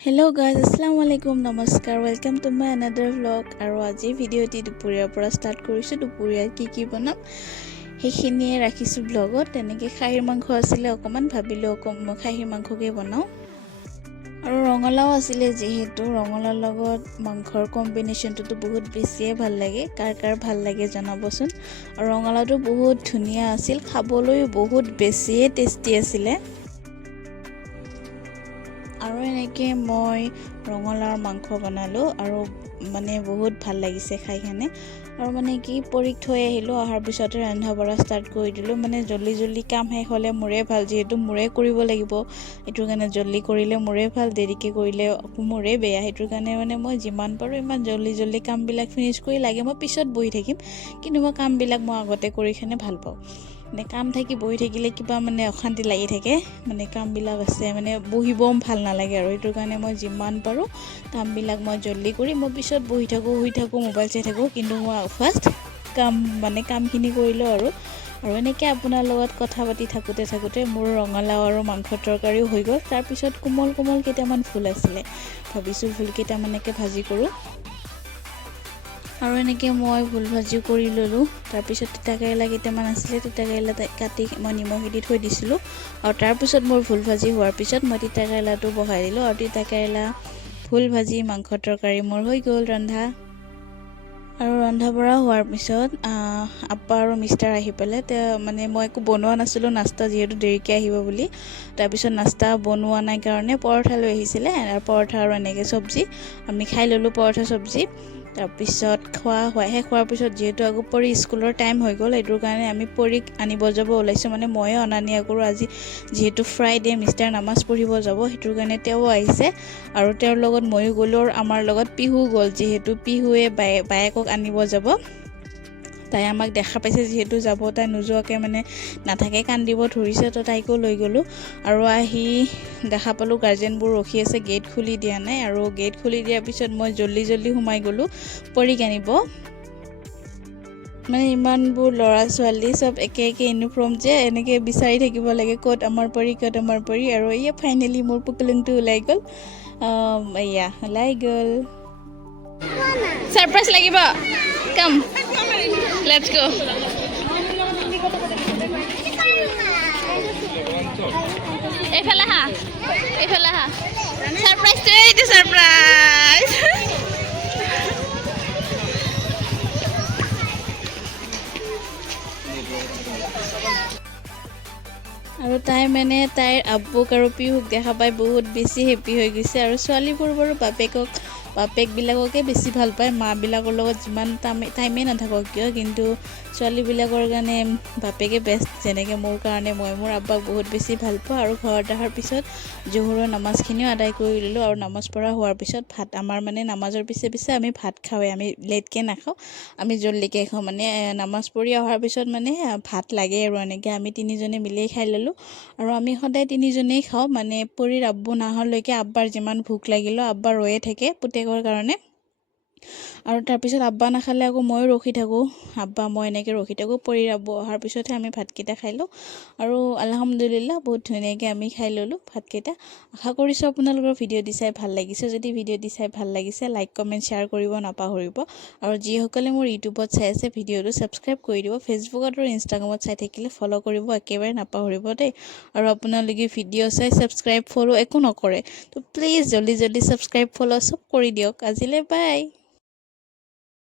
Hello guys, assalamu alaikum, namaskar, welcome to my another vlog. আৰু আজি ভিডিঅ'টি দুপৰীয়াৰ পৰা ষ্টাৰ্ট কৰিছোঁ। দুপৰীয়া কি বনাম সেইখিনিয়ে ৰাখিছোঁ ব্লগত। তেনেকৈ খাহীৰ মাংস আছিলে, অকণমান ভাবিলোঁ খাহীৰ মাংসকে বনাওঁ। আৰু ৰঙালাও আছিলে, যিহেতু ৰঙালাওৰ লগত মাংসৰ কম্বিনেশ্যনটো বহুত বেছিয়ে ভাল লাগে। কাৰ ভাল লাগে জনাবচোন। আৰু ৰঙালাওটো বহুত ধুনীয়া আছিল, খাবলৈ বহুত বেছিয়ে টেষ্টি আছিলে। আৰু এনেকৈ মই ৰঙালাওৰ মাংস বনালোঁ আৰু বহুত ভাল লাগিছে খাই কিনে। আৰু কি পৰীক থৈ আহিলোঁ, অহাৰ পিছতে ৰন্ধা বঢ়া ষ্টাৰ্ট কৰি দিলোঁ। জল্দি কাম শেষ হ'লে মোৰে ভাল, যিহেতু মোৰে কৰিব লাগিব। সেইটো কাৰণে জল্দি কৰিলে মোৰে ভাল, দেৰিকৈ কৰিলে মোৰে বেয়া। সেইটোৰ কাৰণে মই যিমান পাৰোঁ ইমান জল্দি কামবিলাক ফিনিছ কৰি লাগে মই পিছত বহি থাকিম, কিন্তু মই কামবিলাক মই আগতে কৰি কিনে ভাল পাওঁ। কাম থাকি বহি থাকিলে কিবা অশান্তি লাগি থাকে। কামবিলাক আছে বহিবও ভাল নালাগে। আৰু সেইটো কাৰণে মই যিমান পাৰোঁ কামবিলাক মই জল্দি কৰি মই পিছত বহি থাকোঁ, শুই থাকোঁ, মোবাইল চাই থাকোঁ, কিন্তু মই ফাৰ্ষ্ট কামখিনি কৰি লওঁ। আৰু এনেকৈ আপোনাৰ লগত কথা পাতি থাকোঁতে মোৰ ৰঙালাও আৰু মাংস তৰকাৰীও হৈ গ'ল। তাৰপিছত কোমল কেইটামান ফুল আছিলে, ভাবিছোঁ ফুল কেইটামানকে ভাজি কৰোঁ। আৰু এনেকৈ মই ভুল ভাজিও কৰি ল'লোঁ। তাৰপিছত তিতাকেৰেলা কেইটামান আছিলে, তিতাকেৰেলা কাটি মই নিমখে দি থৈ দিছিলোঁ। আৰু তাৰপিছত মোৰ ভুল ভাজি হোৱাৰ পিছত মই তিতাকেৰেলাটো বহাই দিলোঁ। আৰু তিতাকেৰেলা ভুল ভাজি মাংস তৰকাৰী মোৰ হৈ গ'ল ৰন্ধা। আৰু ৰন্ধা বঢ়া হোৱাৰ পিছত আপ্পা আৰু মিষ্টাৰ আহি পেলাই মই একো বনোৱা নাছিলোঁ নাস্তা, যিহেতু দেৰিকৈ আহিব বুলি। তাৰপিছত নাস্তা বনোৱা নাই কাৰণে পৰঠা লৈ আহিছিলে, আৰু পৰঠা আৰু এনেকৈ চব্জি আমি খাই ল'লোঁ, পৰঠা চব্জি। তাৰপিছত শেষ হোৱাৰ পিছত যিহেতু আকৌ পৰী স্কুলৰ টাইম হৈ গ'ল, সেইটোৰ কাৰণে আমি পৰীক আনিব যাব ওলাইছোঁ। ময়ে অনা নিয়া কৰোঁ। আজি যিহেতু ফ্ৰাইডে, মিষ্টাৰ নামাজ পঢ়িব যাব, সেইটোৰ কাৰণে তেওঁ আহিছে। আৰু তেওঁৰ লগত ময়ো গ'লোঁ। আৰু আমাৰ লগত পিহু গ'ল, যিহেতু পিহুৱে বায়েকক আনিব যাব। তাই আমাক দেখা পাইছে যিহেতু যাব, তাই নোযোৱাকৈ নাথাকে, কান্দিব ধৰিছে, তো তাইকো লৈ গ'লোঁ। আৰু আহি দেখা পালোঁ গাৰ্জেনবোৰ ৰখি আছে, গেট খুলি দিয়া নাই। আৰু গেট খুলি দিয়াৰ পিছত মই জল্দি সোমাই গ'লোঁ পৰীক আনিব। ইমানবোৰ ল'ৰা ছোৱালী চব একে ইউনিফৰ্ম যে এনেকৈ বিচাৰি থাকিব লাগে, ক'ত আমাৰ পৰী। আৰু ফাইনেলি মোৰ পুকলিংটো ওলাই গ'ল। ওলাই গ'ল। ছাৰপ্ৰাইজ লাগিব, কাম লেটছ গো। এইফালে হা, ছাৰপ্ৰাইজটো এইটো ছাৰপ্ৰাইজ। আৰু তাই তাইৰ আব্বুক আৰু পিহুক দেখা পাই বহুত বেছি হেপ্পী হৈ গৈছে। আৰু ছোৱালীবোৰ বাৰু বাপেকবিলাককে বেছি ভাল পায়, মাবিলাকৰ লগত যিমান টাইমেই নাথাকক কিয়, কিন্তু ছোৱালীবিলাকৰ কাৰণে বাপেকে বেষ্ট। যেনেকৈ মোৰ কাৰণে মই মোৰ আব্বাক বহুত বেছি ভাল পাওঁ। আৰু ঘৰত অহাৰ পিছত জোহৰৰ নামাজখিনিও আদায় কৰি ল'লোঁ। আৰু নামাজ পঢ়া হোৱাৰ পিছত ভাত আমাৰ নামাজৰ পিছে আমি ভাত খাওঁৱেই, আমি লেটকৈ নাখাওঁ, আমি জল্দিকৈ খাওঁ। নামাজ পঢ়ি অহাৰ পিছত ভাত লাগে। আৰু এনেকৈ আমি তিনিজনে মিলিয়ে খাই ল'লোঁ। আৰু আমি সদায় তিনিজনেই খাওঁ, পৰীৰ আব্বু নাহলৈকে আব্বাৰ যিমান ভোক লাগিলেও আব্বা ৰৈয়ে থাকে পুতেকৰ কাৰণে। আৰু তাৰপিছত আব্বা নাখালে আকৌ ময়ো ৰখি থাকোঁ, মই এনেকৈ ৰখি থাকোঁ। পৰীৰ আব্বু অহাৰ পিছতহে আমি ভাতকেইটা খাই লওঁ। আৰু আলহামদুলিল্লাহ বহুত ধুনীয়াকৈ আমি খাই ল'লোঁ ভাতকেইটা। আশা কৰিছোঁ আপোনালোকৰ ভিডিঅ'টি চাই ভাল লাগিছে। যদি ভিডিঅ'টি চাই ভাল লাগিছে, লাইক কমেণ্ট শ্বেয়াৰ কৰিব নাপাহৰিব। আৰু যিসকলে মোৰ ইউটিউবত চাই আছে ভিডিঅ'টো ছাবস্ক্ৰাইব কৰি দিব। ফেচবুকত আৰু ইনষ্টাগ্ৰামত চাই থাকিলে ফ'ল' কৰিব একেবাৰে নাপাহৰিব দেই। আৰু আপোনালোকে ভিডিঅ' চাই ছাবস্ক্ৰাইব ফ'ল' একো নকৰে, তো প্লিজ জল্দি ছাবস্ক্ৰাইব ফ'ল' চব কৰি দিয়ক। আজিলৈ বাই।